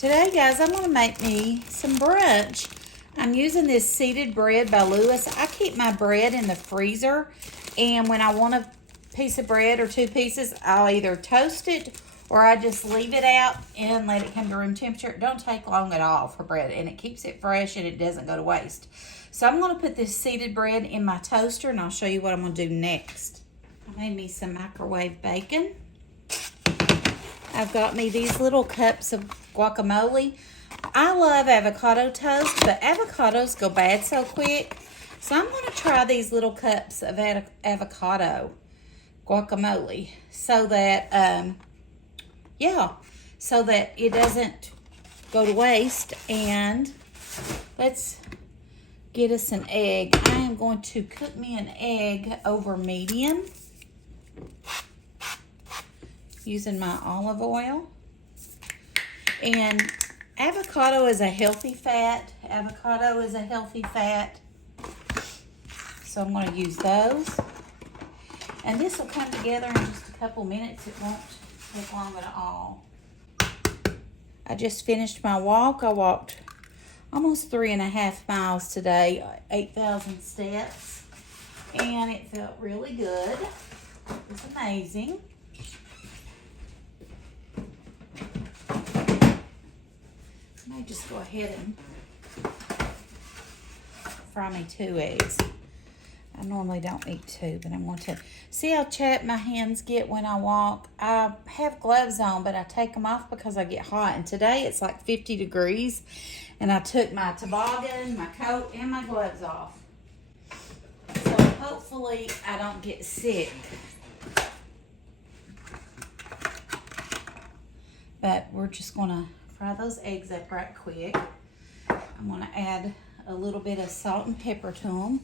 Today, guys, I'm going to make me some brunch. I'm using this seeded bread by Lewis. I keep my bread in the freezer, and when I want a piece of bread or two pieces, I'll either toast it or I just leave it out and let it come to room temperature. It don't take long at all for bread, and it keeps it fresh and it doesn't go to waste. So I'm going to put this seeded bread in my toaster, and I'll show you what I'm going to do next. I made me some microwave bacon. I've got me these little cups of guacamole. I love avocado toast, but avocados go bad so quick. So I'm going to try these little cups of avocado guacamole so that, so that it doesn't go to waste. And let's get us an egg. I am going to cook me an egg over medium using my olive oil. And avocado is a healthy fat. Avocado is a healthy fat. So I'm going to use those. And this will come together in just a couple minutes. It won't take long at all. I just finished my walk. I walked almost 3.5 miles today, 8,000 steps. And it felt really good. It was amazing. I may just go ahead and fry me 2 eggs. I normally don't eat 2, but I'm going to. See how chapped my hands get when I walk? I have gloves on, but I take them off because I get hot. And today it's like 50 degrees, and I took my toboggan, my coat, and my gloves off. So hopefully I don't get sick. But we're just going to fry those eggs up right quick. I'm going to add a little bit of salt and pepper to them.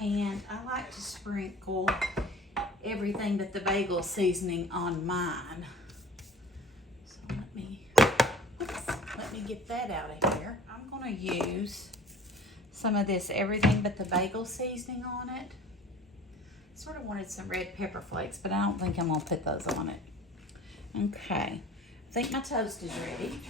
And I like to sprinkle everything but the bagel seasoning on mine. So let me get that out of here. I'm going to use some of this everything but the bagel seasoning on it. Sort of wanted some red pepper flakes, but I don't think I'm going to put those on it. Okay. I think my toast is ready.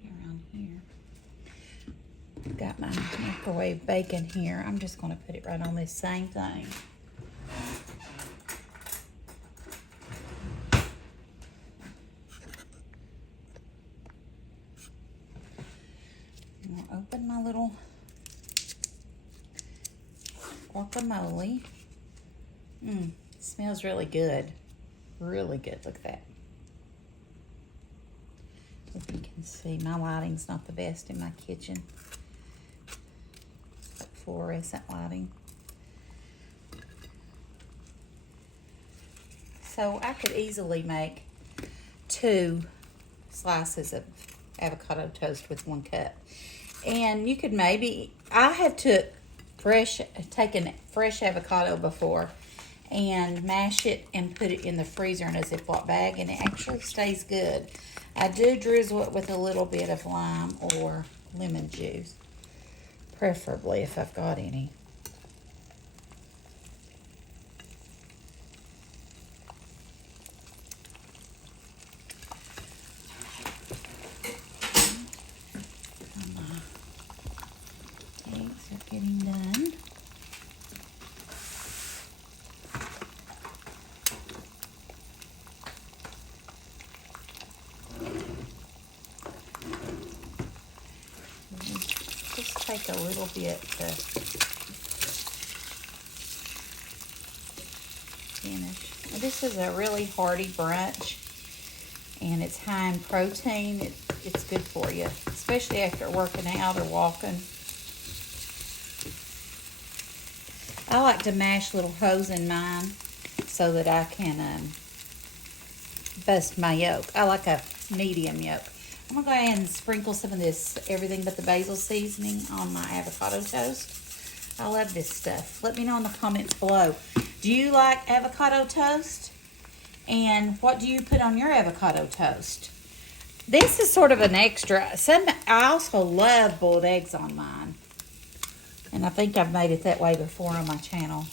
Turn around here. I've got my microwave bacon here. I'm just going to put it right on this same thing. Open my little guacamole. Smells really good. Really good. Look at that. If you can see, my lighting's not the best in my kitchen. It's like fluorescent lighting. So I could easily make 2 slices of avocado toast with 1 cup. And you could maybe, I have taken fresh avocado before and mash it and put it in the freezer in a Ziploc bag, and it actually stays good. I do drizzle it with a little bit of lime or lemon juice, preferably if I've got any. Getting done. Just take a little bit to finish. This is a really hearty brunch, and it's high in protein. It's good for you, especially after working out or walking. I like to mash little holes in mine so that I can bust my yolk. I like a medium yolk. I'm going to go ahead and sprinkle some of this everything but the basil seasoning on my avocado toast. I love this stuff. Let me know in the comments below. Do you like avocado toast? And what do you put on your avocado toast? This is sort of an extra. I also love boiled eggs on mine. And I think I've made it that way before on my channel.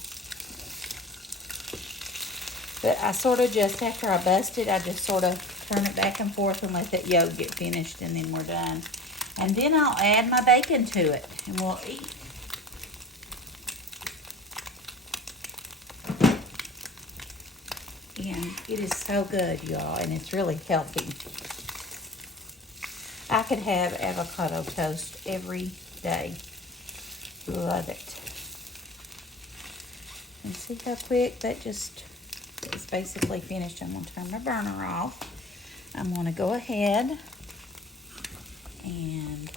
But I sort of just, after I bust it, I just sort of turn it back and forth and let that yolk get finished, and then we're done. And then I'll add my bacon to it, and we'll eat. And it is so good, y'all, and it's really healthy. I could have avocado toast every day. Love it. And see how quick that just is basically finished. I'm going to turn my burner off. I'm going to go ahead and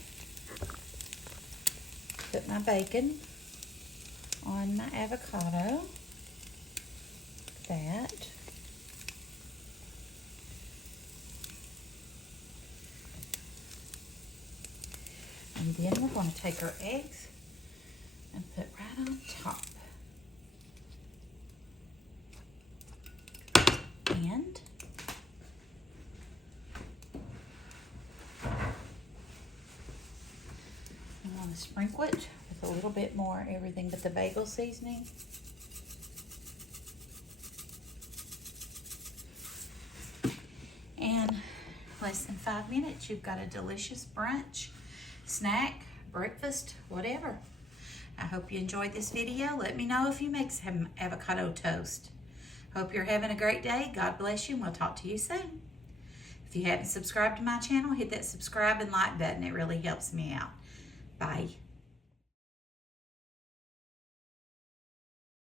put my bacon on my avocado. That. And then we're going to take our eggs and put right on top. And I'm going to sprinkle it with a little bit more everything but the bagel seasoning. And less than 5 minutes, you've got a delicious brunch, snack, breakfast, whatever. I hope you enjoyed this video. Let me know if you make some avocado toast. Hope you're having a great day. God bless you, and we'll talk to you soon. If you haven't subscribed to my channel, hit that subscribe and like button. It really helps me out. Bye.